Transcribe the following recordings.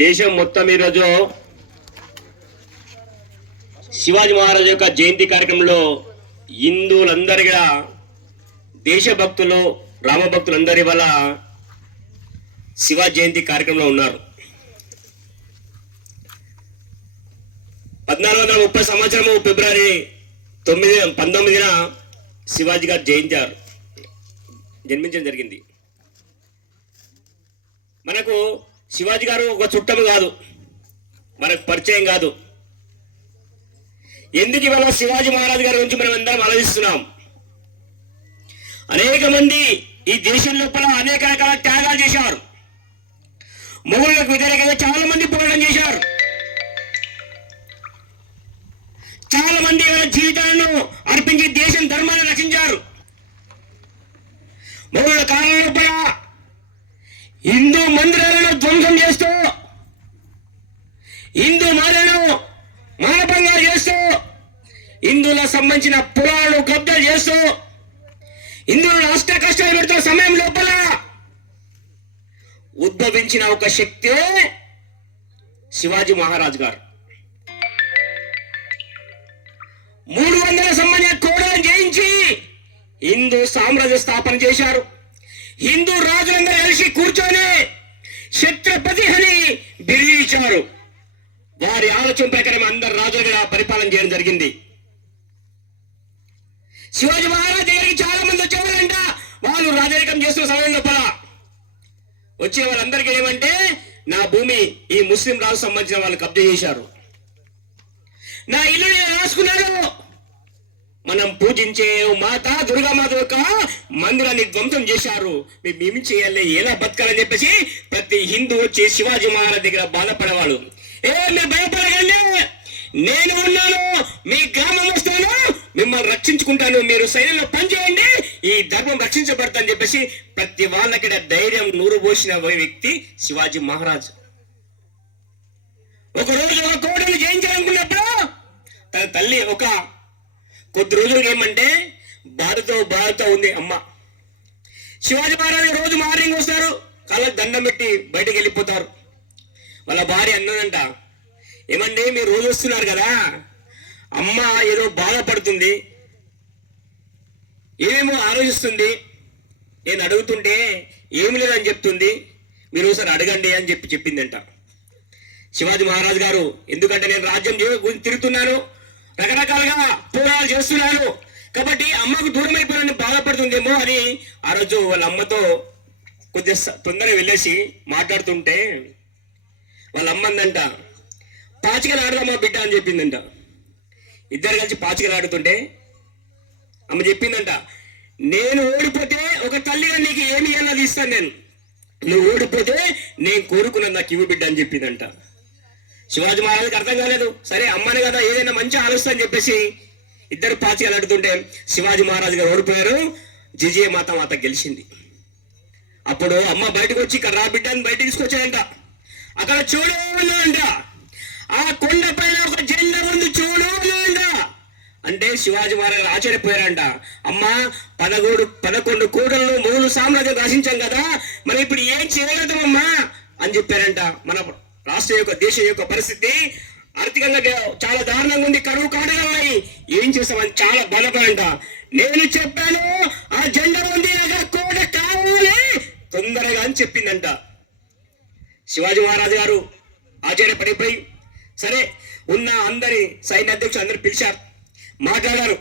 దేశం మొత్తం ఈరోజు శివాజీ మహారాజు యొక్క జయంతి కార్యక్రమంలో హిందువులందరూ కూడా దేశభక్తులు రామభక్తులందరి వల్ల శివాజీ జయంతి కార్యక్రమంలో ఉన్నారు. 1430 సంవత్సరము ఫిబ్రవరి 19న శివాజీ గారు జన్మించడం జరిగింది. మనకు శివాజీ గారు ఒక చుట్టము కాదు, మనకు పరిచయం కాదు. ఎందుకు ఇవాళ శివాజీ మహారాజు గారి గురించి మనం అందరం ఆలోచిస్తున్నాం? అనేక మంది ఈ దేశం లోపల అనేక రకాల త్యాగాలు చేశారు. మొఘలులకు వ్యతిరేకంగా చాలా మంది పోరాటం చేశారు. చాలా మంది వాళ్ళ జీవితాలను అర్పించి దేశం ధర్మాన్ని రక్షించారు. మొఘలుల కాలం లోపల హిందూ మందిరాలను ధ్వంసం చేస్తూ, హిందూ మాలను మానభంగాలు చేస్తూ, హిందువులకు సంబంధించిన పురాణాలు కబ్జాలు చేస్తూ, హిందువులను అష్ట కష్టాలు పెడుతున్న సమయం లోపల ఉద్భవించిన ఒక శక్తి శివాజీ మహారాజ్ గారు. 300 సంబంధించిన కోడలను జయించి హిందూ సామ్రాజ్య స్థాపన చేశారు. హిందూ రాజులందరూ కలిసి కూర్చొని ఛత్రపతి అని బిరుదించారు. వారి ఆలోచన ప్రకారం అందరు రాజులుగా పరిపాలన చేయడం జరిగింది. శివాజీ మహారాజ్ దగ్గరికి చాలా మంది వచ్చేవారంట. వాళ్ళు రాజరికం చేస్తున్న సమయం లోపల వచ్చే వాళ్ళందరికీ ఏమంటే, నా భూమి ఈ ముస్లిం రాజు సంబంధించిన వాళ్ళు కబ్జా చేశారు, నా ఇల్లు నేను రాసుకున్నాను, మనం పూజించే మాత దుర్గామాత యొక్క మందిరాన్ని ధ్వంసం చేశారు, మేమేమి చేయాలి, ఎలా బతకాలని చెప్పేసి ప్రతి హిందూ వచ్చి శివాజీ మహారాజ్ దగ్గర బాధపడేవాడు. మీరు భయపడకండి, నేను ఉన్నాను, మీ గ్రామం వస్తాను, మిమ్మల్ని రక్షించుకుంటాను, మీరు సైన్యంలో పనిచేయండి, ఈ ధర్మం రక్షించబడతాని చెప్పేసి ప్రతి వాళ్ళకి ధైర్యం నూరు పోసిన వ్యక్తి శివాజీ మహారాజ్. ఒక రోజు ఒక కోడలు జయించాలనుకున్నప్పుడు తన తల్లి ఒక కొద్ది రోజులకు ఏమంటే బాధతో ఉంది అమ్మ. శివాజీ మహారాజు రోజు మార్నింగ్ వస్తారు, కాళ్ళకి దండం పెట్టి బయటకు వెళ్ళిపోతారు. వాళ్ళ భార్య అన్నదంట, ఏమండి మీరు రోజు వస్తున్నారు కదా, అమ్మ ఏదో బాధపడుతుంది, ఏమేమో ఆలోచిస్తుంది, నేను అడుగుతుంటే ఏమి లేదని చెప్తుంది, మీరు ఒకసారి అడగండి అని చెప్పిందంట శివాజీ మహారాజు గారు. ఎందుకంటే నేను రాజ్యం గురించి తిరుగుతున్నాను, రకరకాలుగా పోరాటాలు చేస్తున్నాను, కాబట్టి అమ్మకు దూరం అయిపోయిన బాధపడుతుందేమో అని ఆ రోజు వాళ్ళ అమ్మతో కొద్దిగా తొందరగా వెళ్ళేసి మాట్లాడుతుంటే వాళ్ళ అమ్మ అందంట, పాచికలు ఆడదామా బిడ్డ అని చెప్పిందంట. ఇద్దరు కలిసి పాచికలు ఆడుతుంటే అమ్మ చెప్పిందంట, నేను ఓడిపోతే ఒక తల్లిగా నీకు ఏమి అన్నది ఇస్తాను, నేను నువ్వు ఓడిపోతే నేను కోరుకున్నాను నాకు ఇవ్వు బిడ్డ అని చెప్పిందంట. శివాజీ మహారాజుకి అర్థం కాలేదు, సరే అమ్మని కదా ఏదైనా మంచి ఆలోచన అని చెప్పేసి ఇద్దరు పాచికలు ఆడుతుంటే శివాజీ మహారాజు గారు ఓడిపోయారు, జిజియ మాత గెలిచింది. అప్పుడు అమ్మ బయటకు వచ్చి ఇక్కడ రా బిడ్డ అని బయటకు తీసుకొచ్చాడంట. అక్కడ చూడంట, ఆ కొండ పైన ఒక జెండా ఉంది చూడంట అంటే శివాజీ మహారాజు ఆశ్చర్యపోయారంట. అమ్మ 11 కోటలను మొఘలు సామ్రాజ్యం రాసించాం కదా, మనం ఇప్పుడు ఏం చేయగలుగుతామమ్మా అని చెప్పారంట. మన రాష్ట్ర యొక్క దేశం యొక్క పరిస్థితి ఆర్థికంగా చాలా దారుణంగా ఉంది, కరువు కాటలు ఉన్నాయి, ఏం చేస్తామని చాలా బాధపడంట. నేను చెప్పాను ఆ జెండా ఉంది, నాకు కోట కావాలి తొందరగా అని చెప్పిందంట. శివాజీ మహారాజు గారు ఆశ్చర్యపడిపోయి సరే ఉన్న అందరి సైన్య అధ్యక్షులు అందరు పిలిచారు, మాట్లాడారు.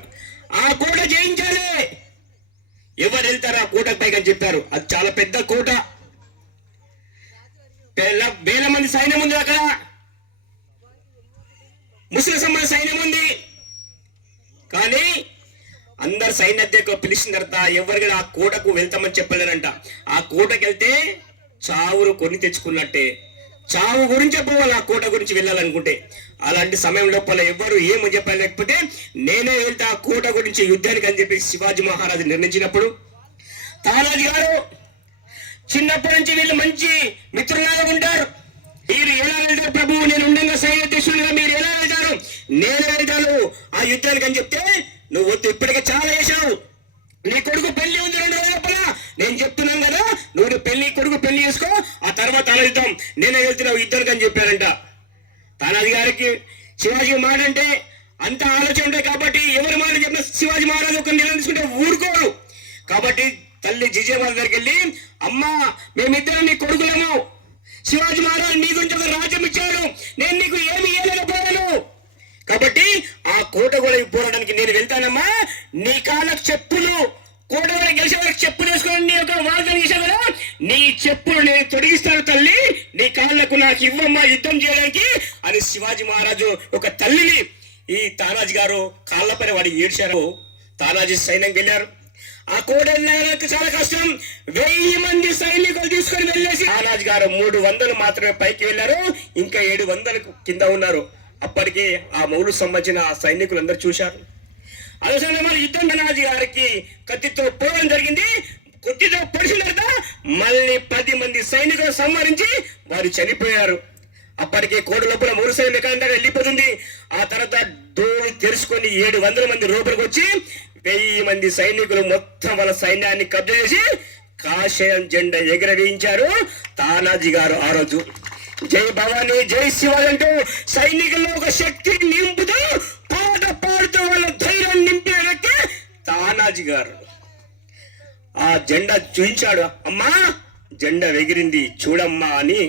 ఆ కోట జయించాలి, ఎవరు వెళ్తారు ఆ కోట పైకి అని చెప్పారు. అది చాలా పెద్ద కోట, వేల మంది సైన్యం ఉంది, అక్కడ ముస్లిం సంబంధ సైన్యం ఉంది. కానీ అందరు సైన్యాధ్యక్షులు పిలిచిన తర్వాత ఎవరు కూడా ఆ కోటకు వెళ్తామని చెప్పలేరంట. ఆ కోటకి వెళ్తే చావును కొని తెచ్చుకున్నట్టే, చావు గురించి చెప్పవాలి ఆ కోట గురించి వెళ్ళాలనుకుంటే. అలాంటి సమయం లోపల ఎవరు ఏమో చెప్పలేకపోతే నేనే వెళ్తా ఆ కోట గురించి యుద్ధానికి అని చెప్పి శివాజీ మహారాజు నిర్ణయించినప్పుడు తానాజీ గారు చిన్నప్పటి నుంచి వీళ్ళు మంచి మిత్రులాగా ఉంటారు, మీరు ఎలా వెళ్తారు ప్రభు, నేను ఉండగా సైన్యాధ్యక్షులుగా మీరు ఎలా వెళ్తారు, నేను వెళ్తాను ఆ యుద్ధానికి అని చెప్తే, నువ్వు వద్దు ఇప్పటికే చాలా చేశావు, నీ కొడుకు పెళ్లి ఉంది 2 రోజుల లోపల, నేను చెప్తున్నాను కదా, నువ్వు కొడుకు పెళ్లి చేసుకో, ఆ తర్వాత ఆలోచిద్దాం, నేనే వెళ్తున్నావు ఇద్దరికి అని చెప్పారంట. తానాజీ గారికి శివాజీ మాట అంటే అంత ఆలోచన ఉంటాయి కాబట్టి ఎవరి మాట చెప్పిన శివాజీ మహారాజు ఒక నిర్ణయం తీసుకుంటే ఊరుకోరు. కాబట్టి తల్లి జిజేబాల దగ్గరికి వెళ్ళి, అమ్మా మేమిద్దరం నీ కొడుకులము, శివాజీ మహారాజు నీ గురించి ఒక రాజ్యం ఇచ్చాడు, నేను నీకు ఏమి ఇవ్వలేకపోయాను, కాబట్టి ఆ కోట కూడా పోరాడానికి నేను వెళ్తానమ్మా, నీ కాళ్ళకు చెప్పులు, కోట కూడా గెలిచే వరకు చెప్పులు వేసుకోండి, నీ యొక్క వాగ్దానం చేశావు కదా, నీ చెప్పులు నేను తొలగిస్తాను తల్లి, నీ కాళ్ళకు నాకు ఇవ్వమ్మా యుద్ధం చేయడానికి అని శివాజీ మహారాజు ఒక తల్లిని ఈ తానాజీ గారు కాళ్ళపైన వాడి ఏడ్చారు. తానాజీ సైన్యం వెళ్ళారు. ఆ కోట వెళ్ళడానికి చాలా కష్టం. 1000 మంది సైనికులు తీసుకొని వెళ్ళేసి తానాజీ గారు 300 మాత్రమే పైకి వెళ్ళారు, ఇంకా 700 కింద ఉన్నారు. అప్పటికి ఆ మౌలు సంబంధించిన సైనికులందరూ చూశారు. అదే సమయంలో యుద్ధం తానాజీ గారికి కత్తితో పోవడం జరిగింది. కత్తితో పొడిచిన తర్వాత మళ్ళీ 10 మంది సైనికులు సంహరించి వారు చనిపోయారు. అప్పటికే కోట లోపల మౌలు సైన్యం ఎక్కడ వెళ్ళిపోతుంది. ఆ తర్వాత డోర్ తెరుచుకొని 700 మంది లోపలికి వచ్చి 1000 మంది సైనికులు మొత్తం వాళ్ళ సైన్యాన్ని కబ్జా చేసి కాషాయం జెండా ఎగరవేయించారు. తానాజీ గారు ఆ రోజు జై భవానీ జై శివాజీ అంటూ సైనికుల్లో ఒక శక్తి నింపుతూ పాట పాడుతూ వాళ్ళ ధైర్యం నింపిన వ్యక్తి తానాజీ గారు. ఆ జెండా చూపించాడు. అమ్మా జెండా ఎగిరింది చూడమ్మా అని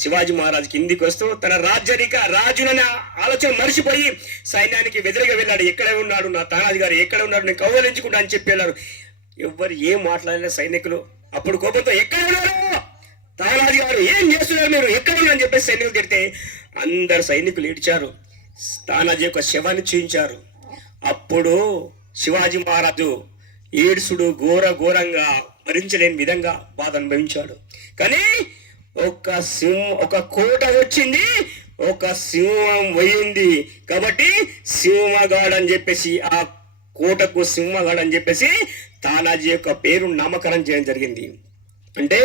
శివాజీ మహారాజు కిందికి వస్తూ తన రాజునని ఆలోచన మర్చిపోయి సైన్యానికి వ్యతిరేకంగా వెళ్ళాడు. ఎక్కడ ఉన్నాడు నా తానాజీ గారు, ఎక్కడ ఉన్నాడు, నేను కౌగలించుకుంటా అని చెప్పి వెళ్ళారు. ఎవ్వరు ఏం మాట్లాడలే సైనికులు. అప్పుడు కోపంతో ఎక్కడ ఉన్నారు తానాజీ గారు, ఏం చేస్తున్నారు మీరు, ఎక్కడ ఉన్నారని చెప్పేసి సైనికులు తిడితే అందరు సైనికులు ఏడ్చారు. తానాజీ యొక్క శవాన్ని చూయించారు. అప్పుడు శివాజీ మహారాజు ఏడ్సుడు ఘోరంగా భరించలేని విధంగా బాధ అనుభవించాడు. కానీ ఒక కోట వచ్చింది, ఒక సింహం పోయింది. కాబట్టి సింహగాడ్ అని చెప్పేసి ఆ కోటకు సింహగాడ్ అని చెప్పేసి తానాజీ యొక్క పేరు నామకరణం చేయడం జరిగింది. అంటే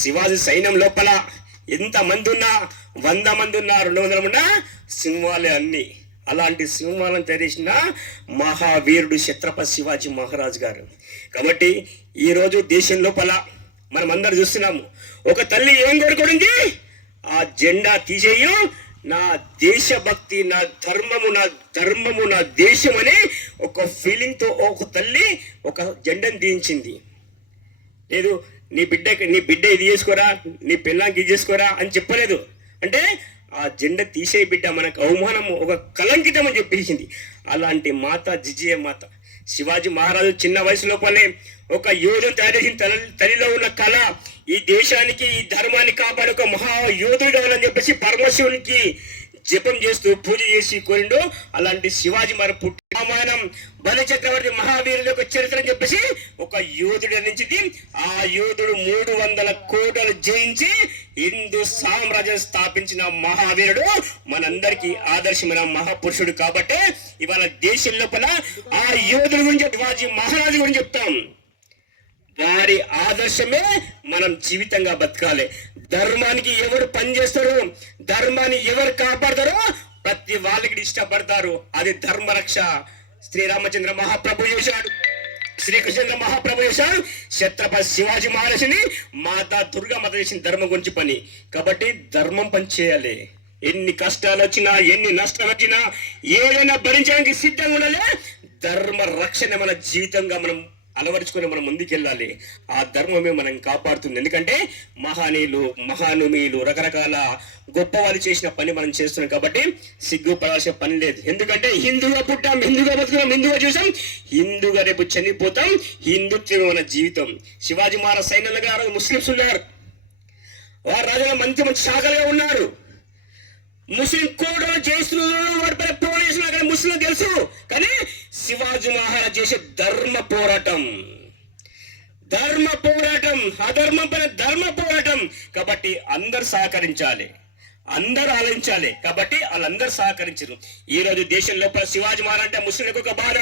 శివాజీ సైన్యం లోపల ఎంత మంది ఉన్నా, 100 మంది ఉన్నా, 200 ఉన్నా సింహాలే అన్ని. అలాంటి సింహాలను తెరిచిన మహావీరుడు ఛత్రపతి శివాజీ మహారాజ్ గారు. కాబట్టి ఈరోజు దేశం లోపల మనం అందరు చూస్తున్నాము. ఒక తల్లి ఏం కోరుకుంది, ఆ జెండా తీసేయు, నా దేశభక్తి, నా ధర్మము నా దేశం అనే ఒక ఫీలింగ్తో ఒక తల్లి ఒక జెండాను దించింది. లేదు నీ బిడ్డ ఇది చేసుకోరా, నీ పిల్లానికి ఇది చేసుకోరా అని చెప్పలేదు. అంటే ఆ జెండా తీసే బిడ్డ మనకు అవమానము, ఒక కలంకితం అని చెప్పేసింది. అలాంటి మాత జిజియ మాత. శివాజీ మహారాజు చిన్న వయసు లోపలే ఒక యోధుడు తయారు చేసిన తల్లిలో ఉన్న కళ, ఈ దేశానికి ఈ ధర్మాన్ని కాపాడే ఒక మహా యోధుడు కావాలని చెప్పేసి పరమశివునికి జపం చేస్తూ పూజ చేసి కోరిండు. అలాంటి శివాజీ మరి పుట్టి రామాయణం బలి చక్రవర్తి మహావీరుల యొక్క చరిత్ర అని చెప్పేసి ఒక యోధుడు అందించింది. ఆ యోధుడు 300 కోటలు జయించి హిందూ సామ్రాజ్యం స్థాపించిన మహావీరుడు, మనందరికీ ఆదర్శమైన మహాపురుషుడు. కాబట్టి ఇవాళ దేశం లోపల ఆ యోధుడు గురించి, శివాజీ మహారాజు గురించి చెప్తాం. వారి ఆదర్శమే మనం జీవితంగా బతకాలి. ధర్మానికి ఎవరు పనిచేస్తారో, ధర్మాన్ని ఎవరు కాపాడతారో ప్రతి వాళ్ళకి ఇష్టపడతారు. అది ధర్మరక్ష శ్రీరామచంద్ర మహాప్రభు చేశాడు, శ్రీకృష్ణ మహాప్రభు చేశాడు. ఛత్రపతి శివాజీ మహారాజుని మాతా దుర్గా మాత చేసిన ధర్మం గురించి పని. కాబట్టి ధర్మం పని చేయాలి. ఎన్ని కష్టాలు వచ్చినా, ఎన్ని నష్టాలు వచ్చినా, ఏదైనా భరించడానికి సిద్ధంగా ఉండాలి. ధర్మ రక్షణ మన జీవితంగా మనం అలవరుచుకొని మనం ముందుకెళ్ళాలి. ఆ ధర్మమే మనం కాపాడుతుంది. ఎందుకంటే మహానుమీలు రకరకాల గొప్ప వాళ్ళు చేసిన పని మనం చేస్తున్నాం. కాబట్టి సిగ్గుపడాల్సిన పని లేదు. ఎందుకంటే హిందూగా పుట్టాం, హిందూగా బతుకున్నాం, హిందూగా చూసాం, హిందూగా రేపు చనిపోతాం. హిందుత్వం మన జీవితం. శివాజీ మహారాజ్ సైన్యంలో గారు ముస్లిమ్స్ ఉన్నారు. వారు రాజుల మంచి శాఖలుగా ఉన్నారు. ముస్లిం కోటలు చేస్తున్నారు, వాటిపై పోలీసులు అక్కడ ముస్లిం తెలుసు. కానీ శివాజీ మహారాజ్ చేసే ధర్మ పోరాటం, అధర్మం పైన ధర్మ పోరాటం. కాబట్టి అందరు సహకరించాలి, అందరూ ఆలోచించాలి. కాబట్టి వాళ్ళందరూ సహకరించారు. ఈ రోజు దేశం లోపల శివాజీ మహారాజ్ అంటే ముస్లింలకు ఒక బాధ,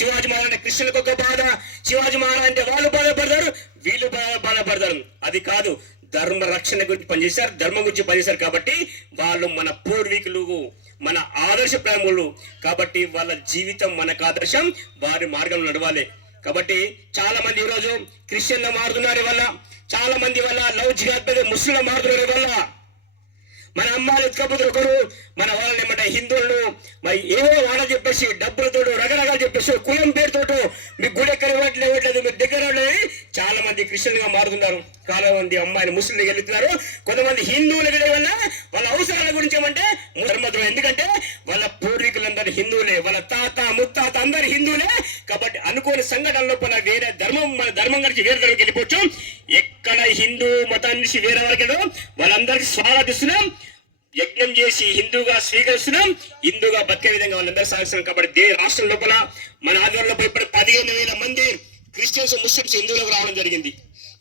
శివాజీ మహారాజ్ అంటే క్రిస్టియన్లకు ఒక బాధ, శివాజీ మహారాజ్ అంటే వాళ్ళు బాధపడతారు, వీళ్ళు బాధపడతారు. అది కాదు, ధర్మ రక్షణ గురించి పనిచేశారు, ధర్మం గురించి పనిచేశారు. కాబట్టి వాళ్ళు మన పూర్వీకులు, మన ఆదర్శ ప్రేములు. కాబట్టి వాళ్ళ జీవితం మనకు ఆదర్శం, వారి మార్గంలో నడవాలి. కాబట్టి చాలా మంది ఈరోజు క్రిస్టియన్లు మారుతున్నారు వల్ల, చాలా మంది వల్ల లవ్ జిహాద్ మీద ముస్లింలు మారుతున్నారు వల్ల. మన అమ్మాయిలు ఎత్తుకపోతే ఒకరు మన వాళ్ళని ఏమంటే హిందువులను మరి ఏవో వాళ్ళ చెప్పేసి డబ్బులతో రకరకాలు చెప్పేసి కులం పేరుతో మీకు గుడి ఎక్కడ ఇవ్వట్లేదు, మీరు దగ్గర చాలా మంది క్రిస్టియన్గా మారుతున్నారు. చాలా మంది అమ్మాయిలు ముస్లింలు వెళ్తున్నారు. కొంతమంది హిందువులు వల్ల వాళ్ళ అవసరాల గురించి ఏమంటే ధర్మద్రోహం. ఎందుకంటే వాళ్ళ పూర్వీకులందరూ హిందువులే, వాళ్ళ తాత ముత్తాత అందరు హిందువులే. కాబట్టి అనుకోని సంఘటన లోపల వేరే ధర్మం, మన ధర్మం గురించి వేరే ధర్మం వెళ్ళిపోవచ్చు. ఎక్కడ హిందూ మతాన్ని నుంచి వేరే వరకు వాళ్ళందరికీ స్వాగతిస్తున్నాం, యజ్ఞం చేసి హిందూగా స్వీకరిస్తున్నాం, హిందూగా బతికే విధంగా వాళ్ళందరూ సాగిస్తున్నాం. కాబట్టి రాష్ట్రం లోపల మన ఆధ్వర్యంలో ఇప్పుడు 15,000 మంది క్రిస్టియన్స్ ముస్లిమ్స్ హిందువులకు రావడం జరిగింది.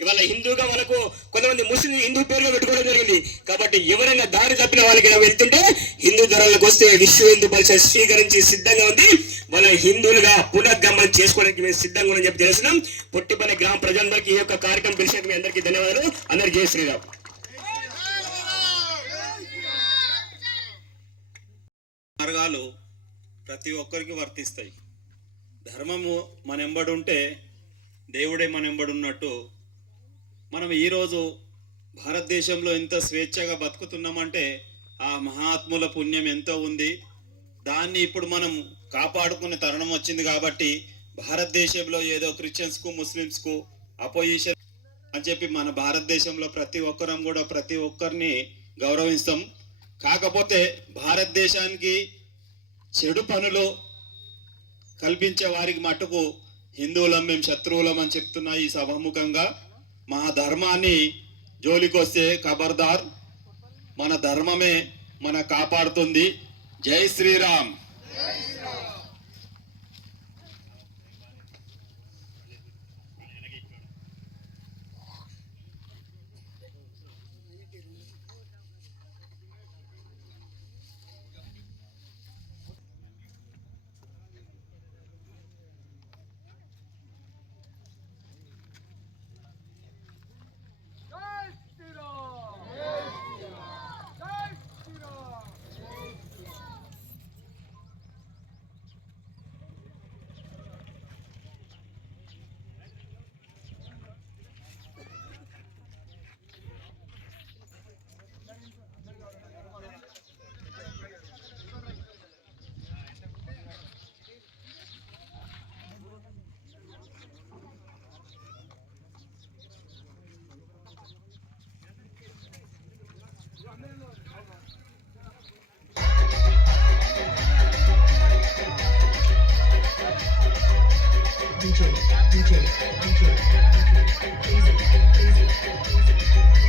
ఇవాళ హిందూగా మనకు కొంతమంది ముస్లిం హిందూ పేరుగా పెట్టుకోవడం జరిగింది. కాబట్టి ఎవరైనా దారి తప్పిన వాళ్ళకి వెళ్తుంటే హిందూ ధర్మాలకు వస్తే విశ్వ హిందూ పరిషత్ స్వీకరించి సిద్ధంగా ఉంది. వాళ్ళ హిందువులుగా పునర్గమనం చేసుకోవడానికి మేము సిద్ధంగా అని చెప్పి తెలుస్తున్నాం. పొట్టిపల్లి గ్రామ ప్రజలందరికీ ఈ యొక్క కార్యక్రమం పిలిచినందుకు మీ అందరికీ ధన్యవాదాలు. అందరికీ జై శ్రీరామ్. మార్గాలు ప్రతి ఒక్కరికి వర్తిస్తాయి. ధర్మము మన ఎంబడి ఉంటే దేవుడే మన ఎంబడి ఉన్నట్టు మనం ఈరోజు భారతదేశంలో ఎంత స్వేచ్ఛగా బతుకుతున్నామంటే ఆ మహాత్ముల పుణ్యం ఎంతో ఉంది. దాన్ని ఇప్పుడు మనం కాపాడుకునే తరుణం వచ్చింది. కాబట్టి భారతదేశంలో ఏదో క్రిస్టియన్స్కు ముస్లిమ్స్కు అపోజిషన్ అని చెప్పి మన భారతదేశంలో ప్రతి ఒక్కరం కూడా ప్రతి ఒక్కరిని గౌరవిస్తాం. కాకపోతే భారతదేశానికి చెడు పనులు కల్పించే వారికి మటుకు హిందువులం మేము శత్రువులం అని చెప్తున్నా ఈ సభాముఖంగా. మా ధర్మాన్ని జోలికొస్తే ఖబర్దార్, మన ధర్మమే మన కాపాడుతుంది. జై శ్రీరామ్. DJ, easy, easy.